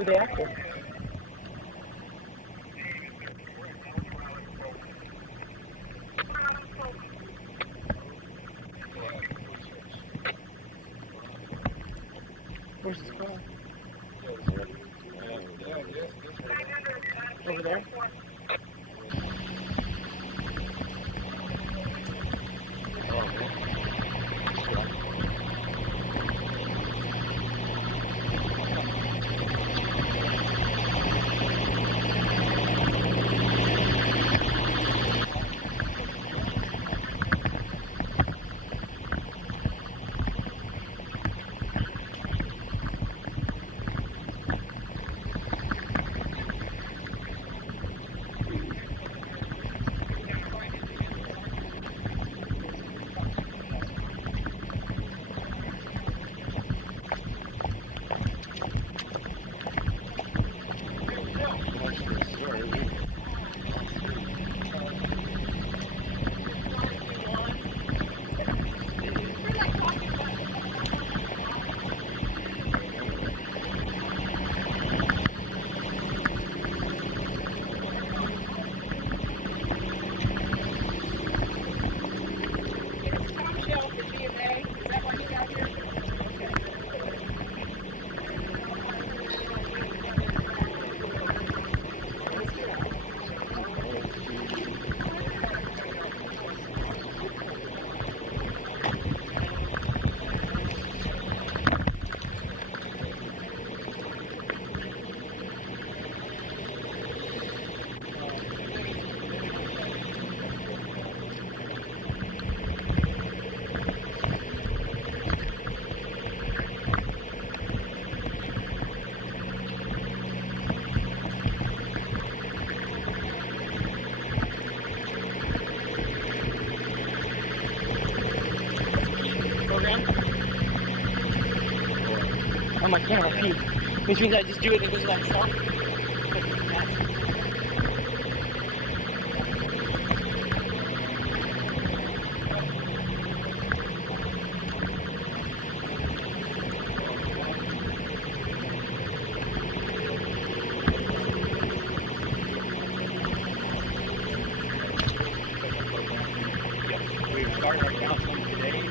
Who they after? Where's his car? Over there? On my camera, which means I just do it and it goes by itself. We've started our counseling today.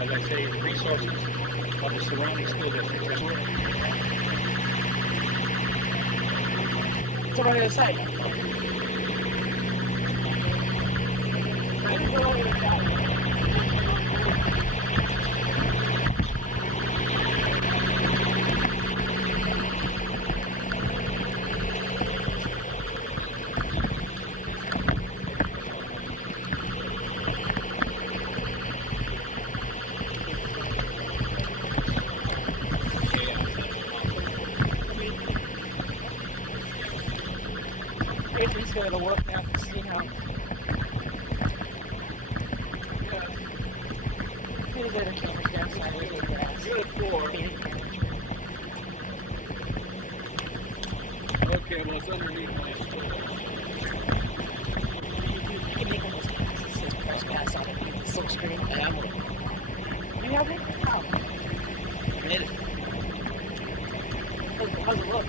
As I say, the resources of the surrounding school districts. It's over on the other side. He's going to work now to see how. Here's the other cameras down sideways in the grass. Good for. Okay, well, it's underneath my. You can make almost passes. It says press pass on the silk screen. I have one. You have it? How? I made it. How's it look?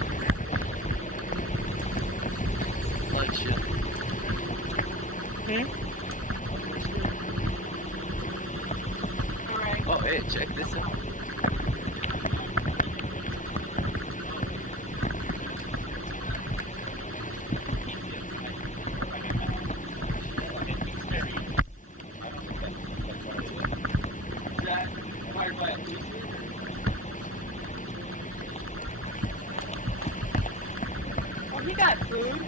Like shit. Hmm? Alright. Oh, itch. Check this out. Oh, he got food.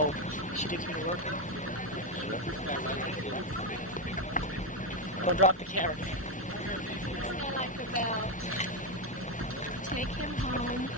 Oh, she takes me to work. Don't drop the camera. I like about take him home.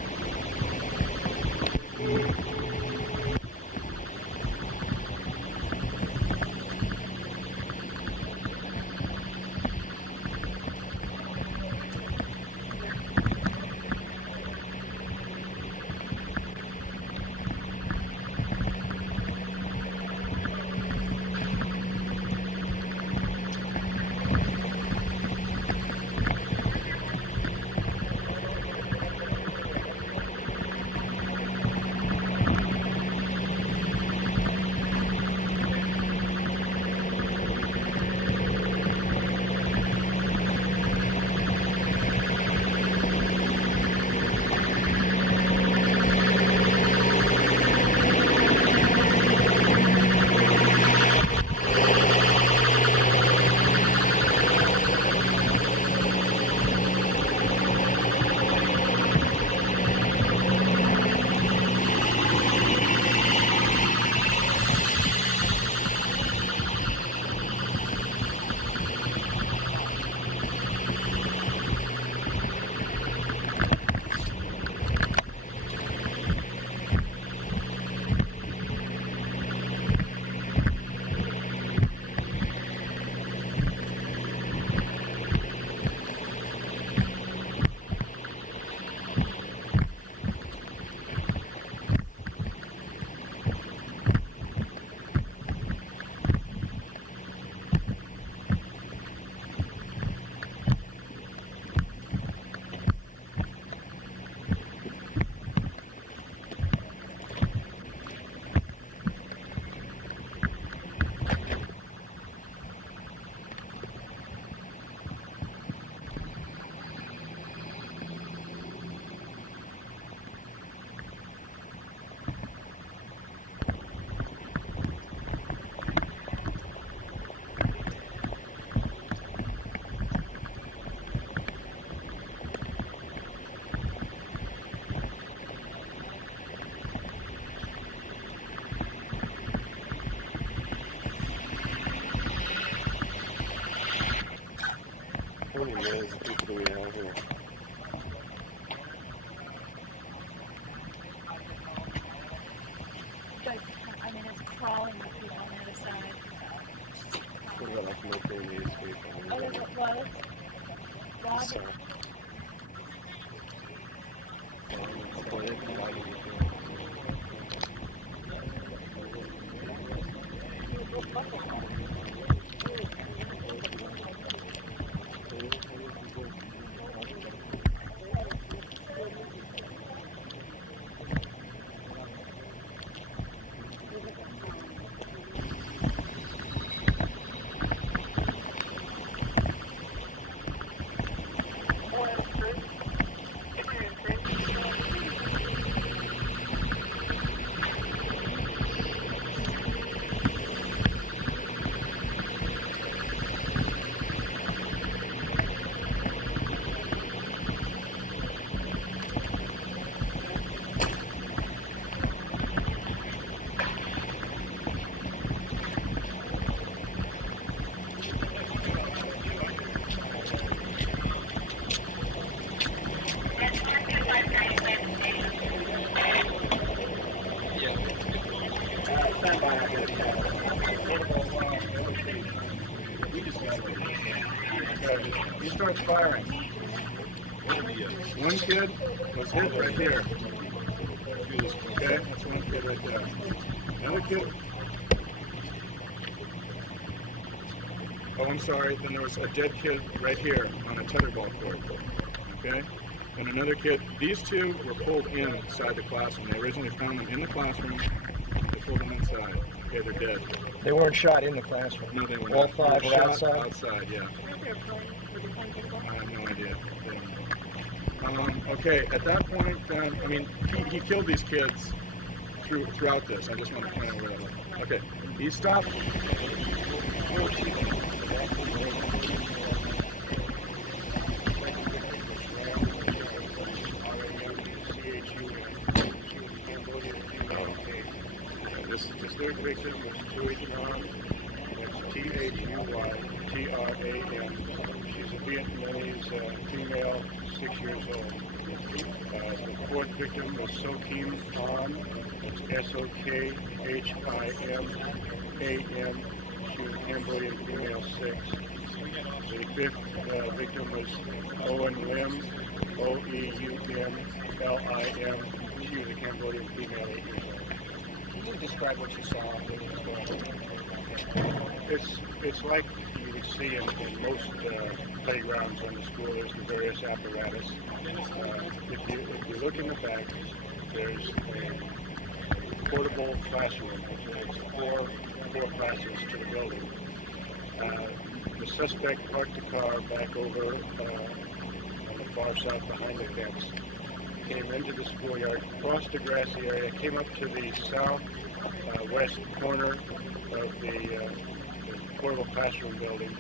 How many millions of people do we have here? But, I mean, it's crawling with people on the other side. What about like Mercury newspaper? Oh, there's what was? Rob? Sorry. He starts firing. One kid was hit right here. Okay, that's one kid right there. Another kid. Oh, I'm sorry. Then there was a dead kid right here on a tetherball court. Okay. and another kid. These two were pulled inside the classroom. They originally found them in the classroom. They pulled them inside. Okay, they're dead. They weren't shot in the classroom. No, they were All not. five They were shot outside? Outside, yeah. Were they playing baseball? I have no idea. Okay, at that point, then, I mean, he killed these kids throughout this. I just want to point out where that was. Okay, he stopped. This third victim was Thuy Tran. That's Thuy-Tran. She's a Vietnamese female, 6 years old. The fourth victim was Sokim An. That's Sokhiman. She was a Cambodian female, 6. The fifth victim was Owen Lim. Oeumlim. She was a Cambodian female, 8 years old. Can you describe what you saw when you were It's like you would see in most playgrounds on the school. There's the various apparatus. If you look in the back, there's a portable classroom. There's four classes to the building. The suspect parked the car back over on the far side behind the fence. Came into the schoolyard, crossed the grassy area, came up to the southwest corner of the portable classroom building,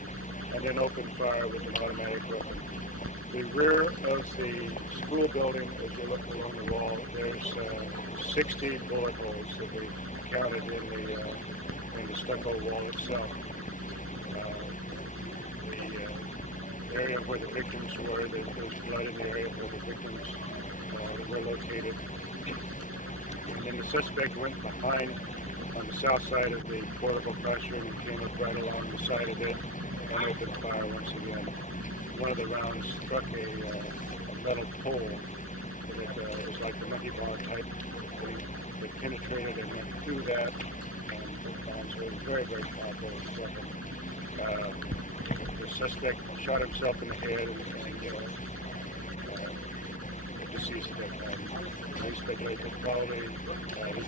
and then opened fire with an automatic weapon. The rear of the school building, as you look along the wall, there's 60 bullet holes that we counted in the stucco wall itself. The area where the victims were, there's blood in the area where the victims were located. And then the suspect went behind on the south side of the portable classroom and came up right along the side of it and opened fire once again. One of the rounds struck a metal pole that was like the monkey bar type thing. It penetrated and went through that, and so it was very, very powerful weapon. The suspect shot himself in the head and deceased at that time. We speculate that probably he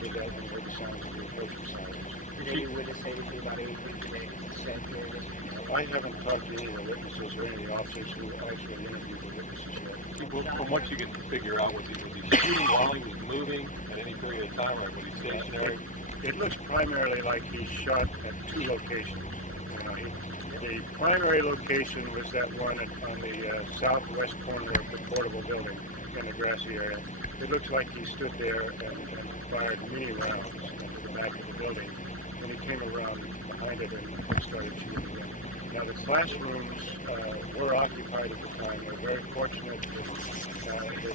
did that when he heard the sounds of the approaching sirens. Did any witness say anything about anything they said during this? I haven't talked to any of the witnesses or any of the officers who actually interviewed the witnesses yet. From what you can figure out, was he shooting while he was moving at any period of time, or was he stationary? It looks primarily like he shot at two locations. The primary location was that one on the southwest corner of the portable building in the grassy area. It looks like he stood there and fired many rounds into the back of the building. Then he came around behind it and started shooting again. Now the classrooms were occupied at the time. We're very fortunate that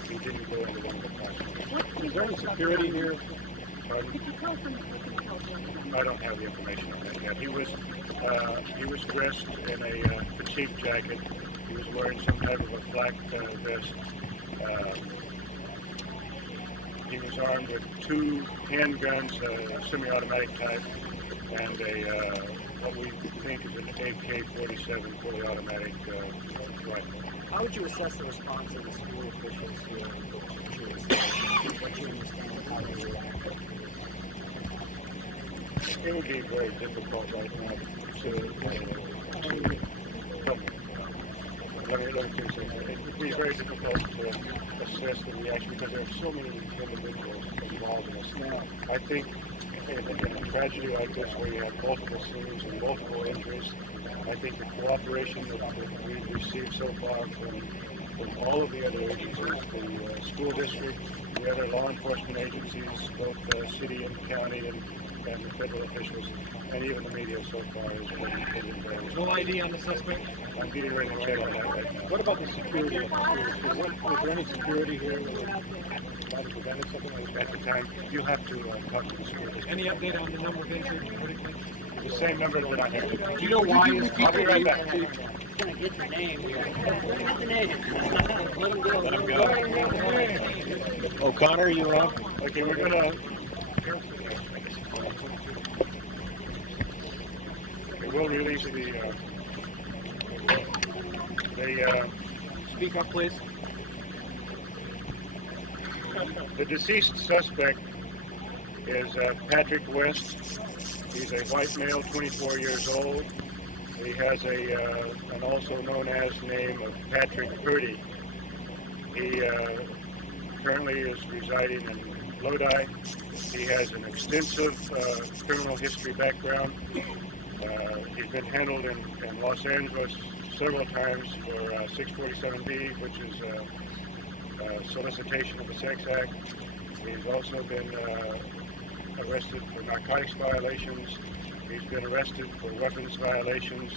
he didn't go into one of the classrooms. Is there any security here? Pardon? I don't have the information on that yet. He was dressed in a fatigue jacket. He was wearing some type of a flak vest. He was armed with two handguns, a semi-automatic type, and what we think is an AK-47 fully automatic rifle. How would you assess the response of the school officials here? What you understand of how they reacted? It would be very difficult right now to let me finish this. It would be very difficult to assess the reaction because there are so many individuals involved in this. Now, I think in a tragedy like this where you have multiple scenes and multiple injuries, I think the cooperation that we've received so far from all of the other agencies, the school district, the other law enforcement agencies, both city and county and the federal officials, and even the media so far has been very No ID on the suspect? I'm getting ready to check on that right now. What about the security? Was there any security here that might have prevented something like At the time, you have to talk to the school district. Any update on the number of injured? The same number that I have. Do you know why? I'll be right back. He's gonna get the name. Let him get the name. Let him go. Let him go. O'Connor, you on? Okay, we're gonna. We'll release the. Speak up, please. The deceased suspect is Patrick West. He's a white male, 24 years old. He has an also known as name of Patrick Purdy. He currently is residing in Lodi. He has an extensive criminal history background. He's been handled in Los Angeles several times for 647B, which is solicitation of a sex act. He's also been arrested for narcotics violations. He's been arrested for weapons violations,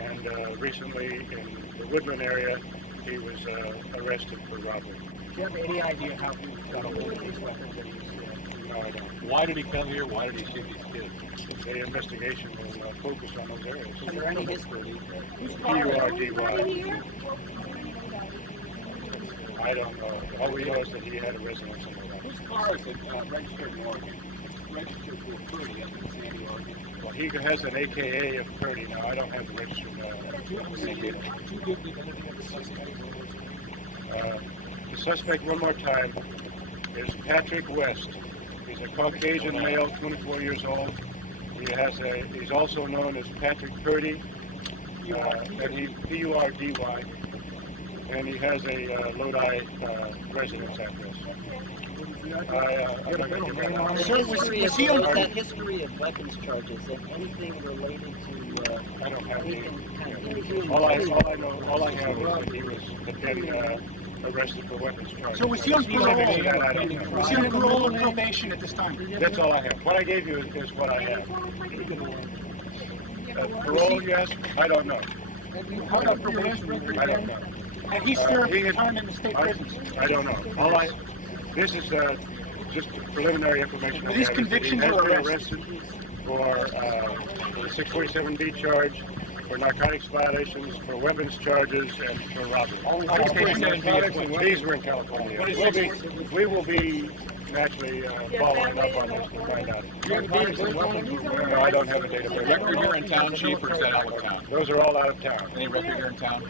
and recently in the Woodland area, he was arrested for robbery. Do you have any idea how he got a hold of these weapons that he's No, I don't. Why did he come here? Why did he shoot these kids? The investigation will focus on those areas. Is there any history? P-U-R-D-Y. I don't know. All we know is that he had a residence in Lodi. Whose car is it registered in Oregon? It's registered for Purdy up in Sandy, Oregon. Well, he has an AKA of Purdy. Now, I don't have the registered. Do you give the identity of the suspect? The suspect, one more time, is Patrick West. He's a Caucasian male, 24 years old. He's also known as Patrick Purdy, and he P-U-R-D-Y, and he has a Lodi residence address. Sir, was he on that history of weapons charges? Is anything related to? I don't have any. anything? All I have is that he had been arrested for weapons charges. So was he on parole? I don't know. Was he on parole or probation at this time? That's all I have. What I gave you is what I have. Parole, yes? I don't know. How about probation? I don't know. And he served time in the state prisons. I don't know. This is just preliminary information. These convictions he has were been arrested for the 647B charge, for narcotics violations, for weapons charges, and for robbery. These were in California. We will be naturally following up on this to find out. No, I don't have a database. Record here in town, Chief, or is that out of town? Those are all out of town. Any record here in town?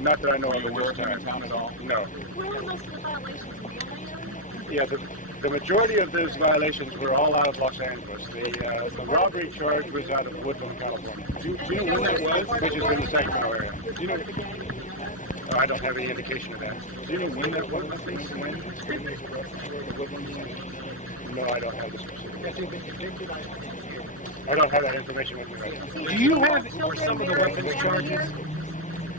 Not that I know Are of you at aware this of him in time. town at all? No. Where were most of the violations in the Yeah, the majority of those violations were all out of Los Angeles. The robbery charge was out of Woodland, California. Do you know when that was? Which is in the Sacramento area. Do you know, I don't have any indication of that. do you know when that was? No, I don't have the specifics. I don't have that information with me right now. Do you have? Were some of the weapons charges?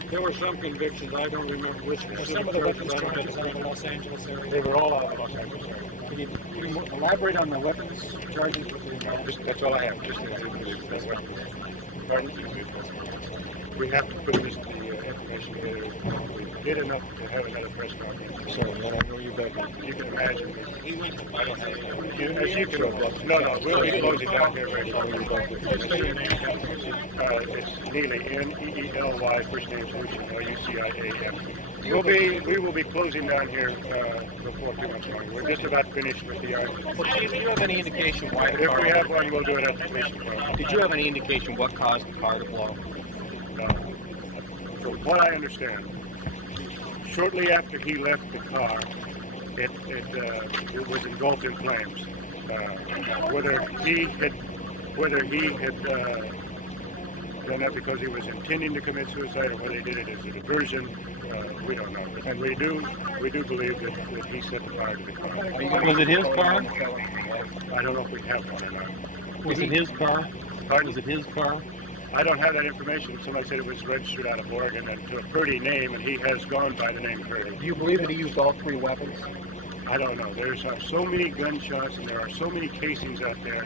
There were some convictions. I don't remember which. Were some of the weapons charges out of the Los Angeles area? They were all out of the Los Angeles area. Can you elaborate on the weapons charges with the That's all I have. Just the weapons. Pardon? We have to put this information together. We did enough to have another press conference. So then I know you better. You can imagine. I don't have it. As you can. No, we'll be closing down here very shortly. It's Neely, N-E-E-L-Y, first name Lucian, L-U-C-I-A-N. We will be closing down here before too much longer. We're just about finished with the argument. Well, Chief, do you have any indication why the If car... we have one, we'll do it at the police department. Did you have any indication what caused the car to blow? From what I understand, shortly after he left the car, it was engulfed in flames. Whether he had done that because he was intending to commit suicide or whether he did it as a diversion, we don't know. And we do believe that he set the fire to the car. Was it his car? I don't know if we have one or not. Was it his car? Pardon? Was it his car? I don't have that information. Somebody said it was registered out of Oregon and to a Purdy name, and he has gone by the name Purdy. Do you believe that he used all three weapons? I don't know. There's so many gunshots and there are so many casings out there.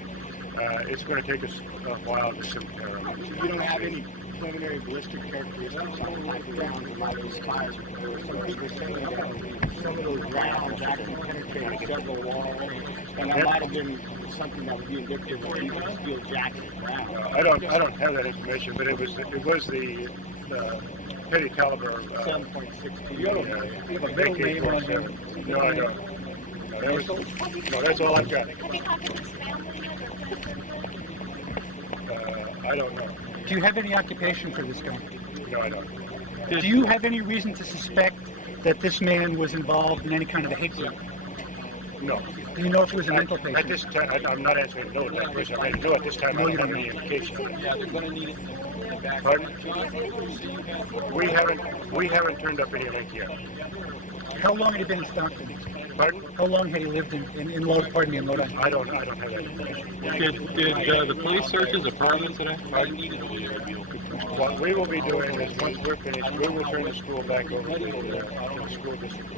It's going to take us a while to compare them. You don't have any preliminary ballistic characteristics on the ground in a lot of these fires. There were some people saying that some of those rounds actually penetrated several walls, and that might have been something that would be indicative of even steel jacket round. I don't have that information, but it was the petty caliber. 7.62. You have a middle name on him? No, I don't. No, that's all I've got. Have you talked to his family yet? I don't know. Do you have any occupation for this guy? No, I don't. Do you have any reason to suspect that this man was involved in any kind of a hate group? No. Do you know if he was a mental At patient? this time, I'm not answering no at that question. I know at this time I don't have any indication. Yeah, they're going to need it in the back. Pardon? We haven't turned up any link yet. How long had he been in Stockton? Pardon? How long had he lived in Lodi? Pardon me, in Lodi. I don't have that information. Did the police search his apartment today? What we will be doing is once we're finished, we will turn the school back over to the school district.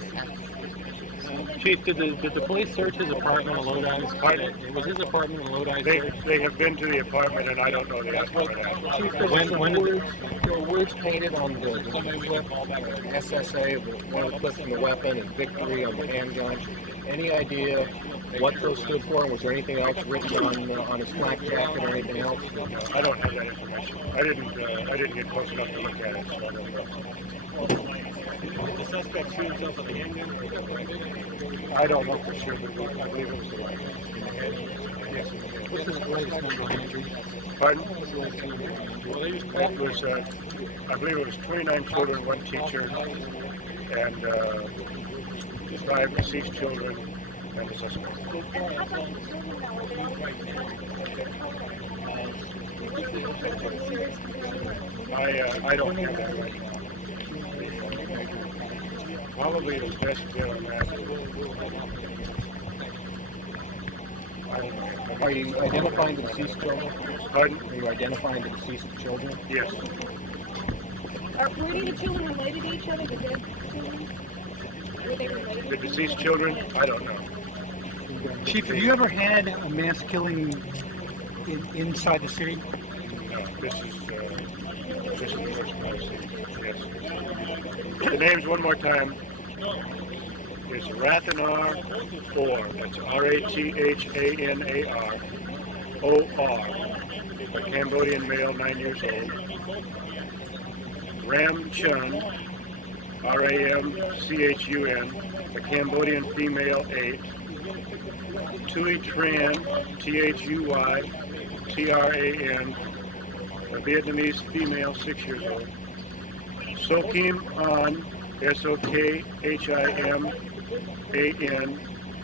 Chief, did the police search his apartment in Lodi? Pardon? Was his apartment in Lodi They searched? have been to the apartment and I don't know the answer to that. Chief, there were words painted on the clip, SSA, one of the clips from the weapon, and victory on the handgun. Any idea what those stood for? And was there anything else written on his flak jacket or anything else? No, I don't have that information. I didn't get close enough to look at it, so I don't know. The suspect shoot himself with a handgun? I don't know for sure, but I believe it was the right. Yes. What's his latest number of injuries? Pardon? It was, I believe it was 29 children, 1 teacher, and 5 deceased children, and the suspect. I don't have that right now. Probably it was best to get on that. I don't know. Are you identifying the deceased children? Pardon? Are you identifying the deceased children? Yes. Were any of the children related to each other? The dead children? Were they related? The deceased children? I don't know. Chief, have you ever had a mass killing inside the city? No, this is the first one I've seen. Yes. The names one more time is Rathanar Or. That's Rathanar-O-R. A Cambodian male, 9 years old. Ram Chun, R-A-M-C-H-U-N, a Cambodian female, 8. Tui Tran, T-H-U-Y-T-R-A-N, a Vietnamese female, 6 years old. Sokim An, S-O-K-H-I-M-A-N,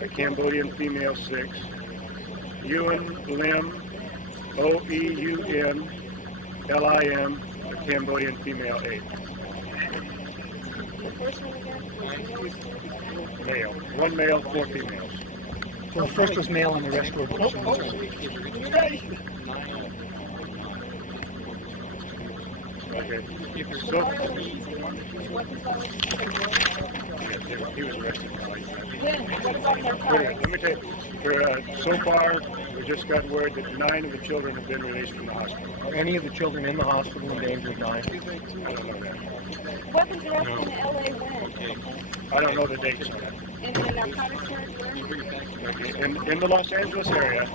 a Cambodian female, 6. Eun Lim, O-E-U-N-L-I-M, a Cambodian female, 8. The first one again? Male. 1 male, 4 females. So the first was male and the rest were Okay. So, he was arrested. When? What about their car? Let me tell you, so far, we just got word that 9 of the children have been released from the hospital. Are any of the children in the hospital in danger of dying? I don't know that. Weapons arrested in LA when? I don't know the dates on that. In the narcotics charge where? In the Los Angeles area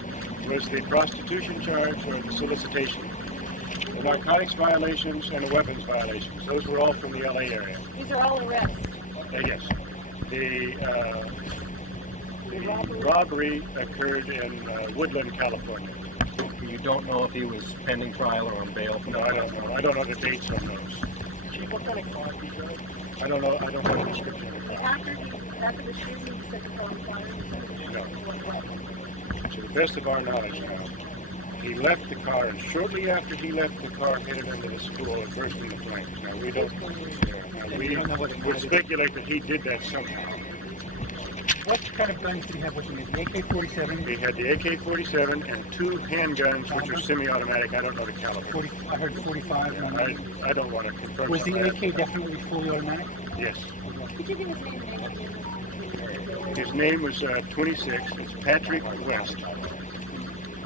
was the prostitution charge or the solicitation, the narcotics violations, and the weapons violations. Those were all from the LA area. These are all arrests. Yes. The robbery occurred in Woodland, California. You don't know if he was pending trial or on bail? No, I don't know. I don't know the dates on those. What kind of car did he drive? I don't know. I don't know the description of the car. After the shooting, you said the car was fired? No. To the best of our knowledge now, he left the car, and shortly after he left the car, headed into the school and burst into flames. Now, we don't we speculate that he did that somehow. What kind of guns did he have with him? The AK-47? He had the AK-47 and 2 handguns, which are semi-automatic. I don't know the caliber. I heard 45. I don't want to confirm. Was the that. AK definitely fully automatic? Yes. Could you give his name and age? His name was 26. It's Patrick West,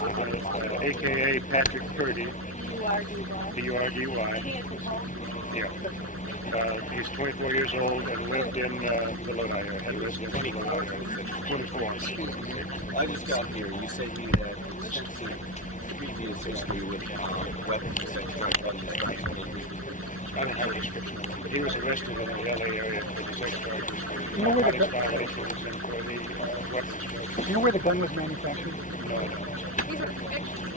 a.k.a. Patrick Purdy, P-U-R-D-Y. Yeah. He's 24 years old and lived in the Lodi area. Had residence in the Lodi area. 24. I just got here. You said he had extensive previous history with weapons and sex weapons. I don't have a description of him, but he was arrested in the LA area for the sex charges, for You know where the the violations, and for the weapons charges. Do you know where the gun was manufactured? No, I don't. These are violations.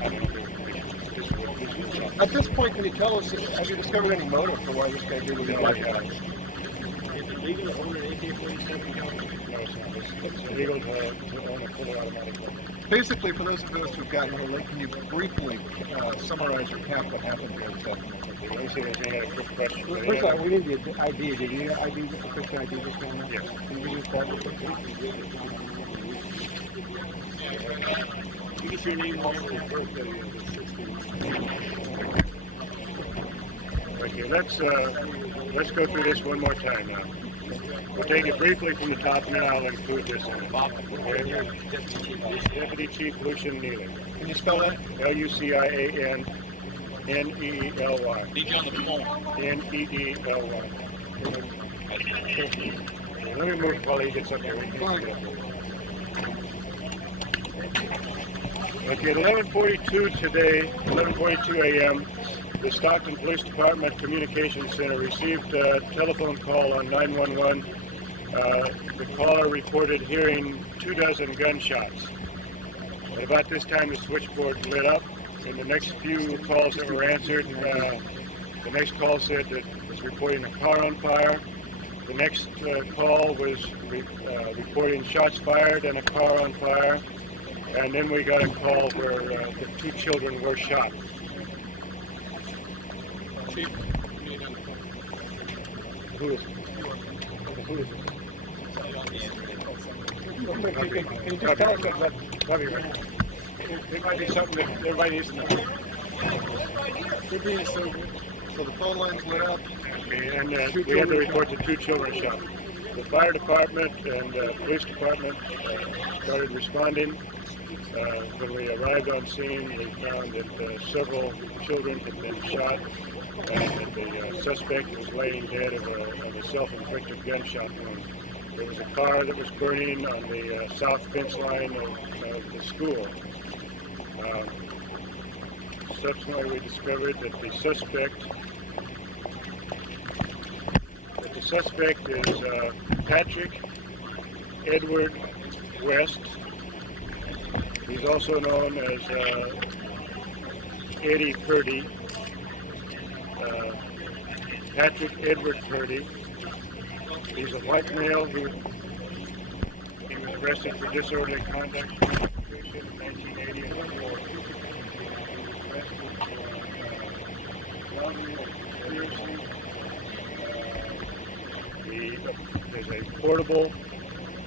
I don't know the information. This was At this point, can you tell us, have you discovered any motive for why this guy did what he did? legal to own an AK-47 gun? No, it's not. It's illegal to own a fully automatic weapon. Basically, for those of us who've gotten here late, can you briefly summarize or recap what happened here this afternoon? Okay, let me see if there's any other quick questions. First of all, we need the ID. Did you need ID, the picture ID just now? Yes. Can you use that? Give us your name and birthday. Okay, let's go through this one more time now. We'll take it briefly from the top, and then I'll include this in it. Okay. Deputy Chief Lucian Neely. Can you spell that? L-U-C-I-A-N-N-E-E-L-Y. He's on the phone. N-E-E-L-Y. Let me move while he gets up here. Okay, at 11:42 today, 11:42 a.m., the Stockton Police Department Communications Center received a telephone call on 911. The caller reported hearing 24 gunshots. At about this time, the switchboard lit up, and the next few calls that were answered, the next call said that it was reporting a car on fire. The next call was reporting shots fired and a car on fire. And then we got a call where the 2 children were shot. Chief, Who is it? Who is it? Can you just tell us that? That'd be right. It might be something that everybody needs to know. So the phone lines lit up. Okay, and we had to report the 2 children shot. The fire department and police department started responding. When we arrived on scene, we found that several children had been shot, and that the suspect was laying dead of a self-inflicted gunshot wound. There was a car that was burning on the south fence line of the school. Subsequently, we discovered that the suspect is Patrick Edward West. He's also known as Eddie Purdy, Patrick Edward Purdy. He's a white male who he was arrested for disorderly conduct in 1980 and before. There's a portable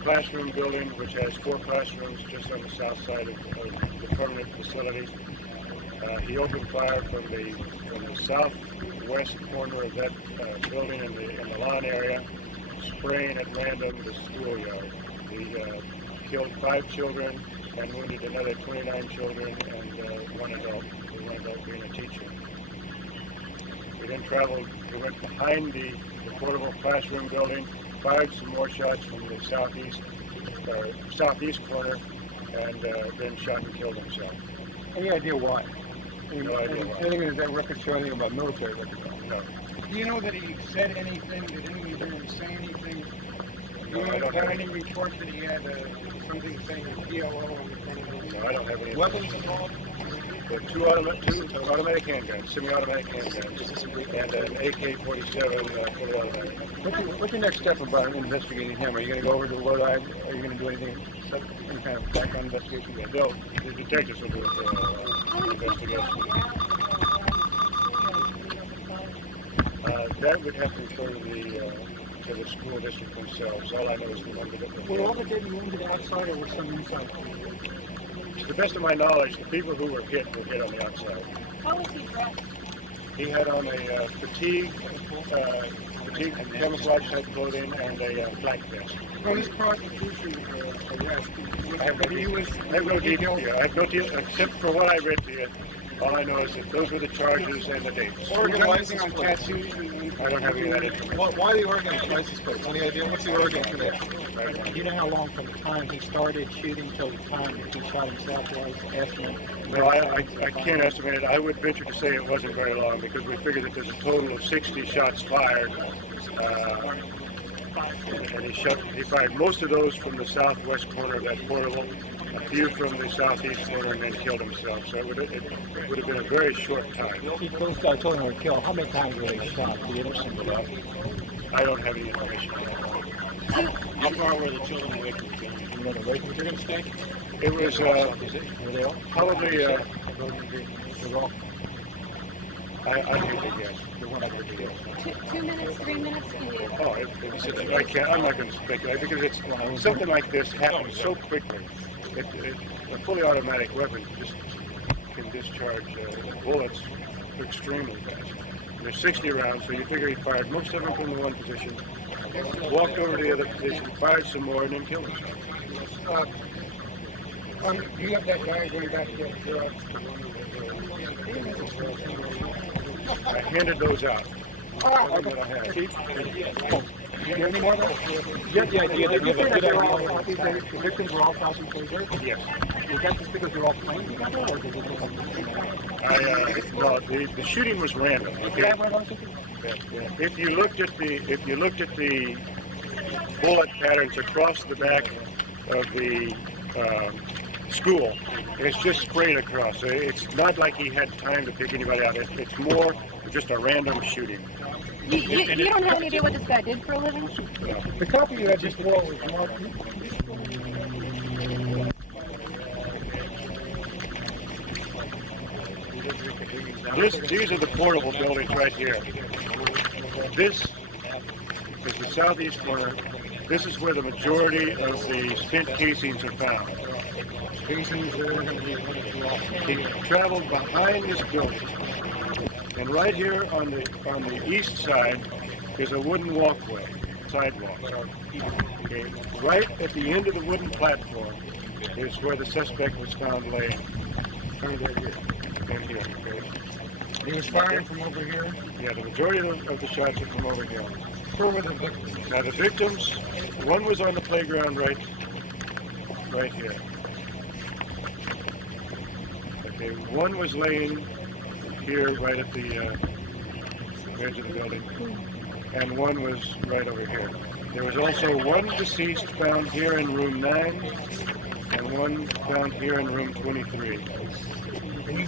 classroom building which has 4 classrooms just on the south side of the permanent facility. He opened fire from the southwest corner of that building in the lawn area, spraying at random the schoolyard. He killed 5 children and wounded another 29 children and 1 adult, the 1 adult being a teacher. We then we went behind the portable classroom building, fired some more shots from the southeast corner, and then shot and killed himself. Any idea why? No idea why. Anything in that record show anything about military records? No. Do you know that he said anything? Did anyone hear him say anything? No, I don't have have any reports that he had something saying a PLO on the front of him? No, I don't have any. Weapons involved? There are 2 automatic handguns, semi-automatic handguns, and an AK-47 fully automatic. What's your next step about investigating him? Are you going to go over to Rhode Island? Are you going to do anything, some kind of background investigation? Yeah, the detectives will do an investigation. That would have to refer to the school district themselves. All I know is the number that Were all the dead wounded outside or were some inside? To the best of my knowledge, the people who were hit on the outside. How was he dressed? He had on a fatigue camouflage type clothing and a black vest. On his prostitution arrest, I have no detail. I have no detail except for what I read to you. All I know is that those were the charges and the dates. Oregon license on tattoos. I don't have any of that information. Why the Oregon license plate? Any idea? What's the Oregon connection? Do you know how long from the time he started shooting till the time that he shot himself was? Estimate? No, I can't estimate it. I would venture to say it wasn't very long because we figured that there's a total of 60 shots fired. And he fired most of those from the southwest corner of that portable, a few from the southeast corner, and then killed himself. So it would have been a very short time. Those guys told him to kill. How many times were they shot? Did you ever single out? I don't have any information on that. How far were the children away from the gun? You know the rate that they're going to stay? It was Were they all? probably, They were all. I think a guess. They weren't like everybody else. 2 minutes, 3 minutes, can you? Oh, I'm not going to speculate because it's something like this happens so quickly. A fully automatic weapon just can discharge bullets extremely fast. There's 60 rounds, so you figure he fired most of them from the one position, walked over to the other position, fired some more, and then killed himself. Do you have that guy where you got to get I handed those out. One that I had. Do you have any more of those? Yeah, the idea that you have a good idea. The victims were all Southeast Asia? Yes. Is that just because they're all playing together, or does it look like No, the shooting was random. Okay. If you looked at the bullet patterns across the back of the school, it's just sprayed across. It's not like he had time to pick anybody out. It's more just a random shooting. You don't have any idea what this guy did for a living? The copy you had just wore was marked. These are the portable buildings right here. This is the southeast corner. This is where the majority of the spent casings are found. He traveled behind this building, and right here on the east side is a wooden walkway, sidewalk. Okay. Right at the end of the wooden platform is where the suspect was found laying. Right here. And here. Okay. He was firing from over here. Yeah, the majority of the shots are from over here. Where were the victims? Now the victims, one was on the playground right here. Okay, one was laying here right at the edge of the building, and one was right over here. There was also one deceased found here in room 9, and one found here in room 23. And you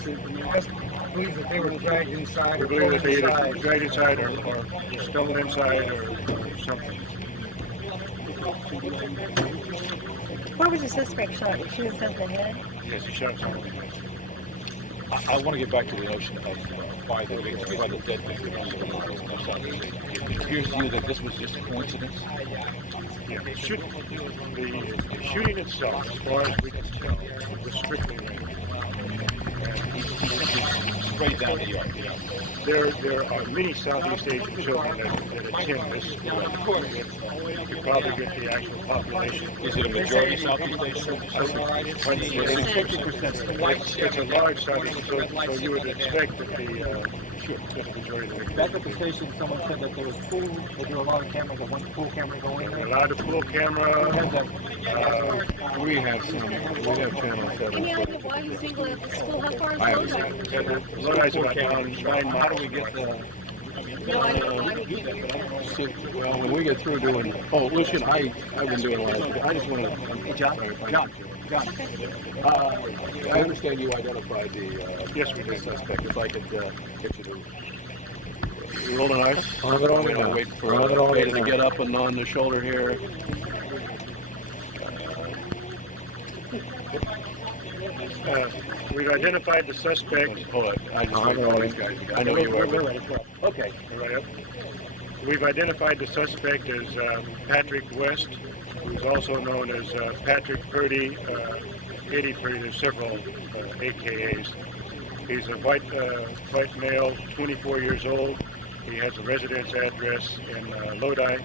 believe that they were dragged inside We or believe that pulled they either inside? dragged inside or stumbled inside or something. Where was the suspect shot? Did he shoot himself in the head? Yes, he shot someone in the head. I want to get back to the notion of why the dead victims. It appears to you that this was just a coincidence? Yeah, the shooting itself, as far as we can tell, was strictly random. Straight down the yard. There are many Southeast Asian children that attend this school. You probably get the actual population. Is it a majority Southeast Asian? It's a large Southeast, so you would expect that the majority of the Back at the station, someone said that there was there were a lot of cameras, that one pool camera go in They're there. allowed to pull camera. We have channel 7. Any idea why you singled out the school? How far is Lodi? Lodi's about 9 miles. How do we get the... No, I don't know. I didn't get there. Well, when we get through doing, listen, I've been doing a lot of, I just want to, John. I understand you identified the, Yes, we the did. suspect. If I could get you to roll the ice. On it, on it, We're on it. wait for On it, on Beta it, to on get up and on the shoulder here. We've identified the suspect. Hold it. I just wait for these guys. I know you We're are. ready for it. Okay. Right up. We've identified the suspect as Patrick West, who's also known as Patrick Purdy, Eddie Purdy. There's several AKAs. He's a white male, 24 years old. He has a residence address in Lodi.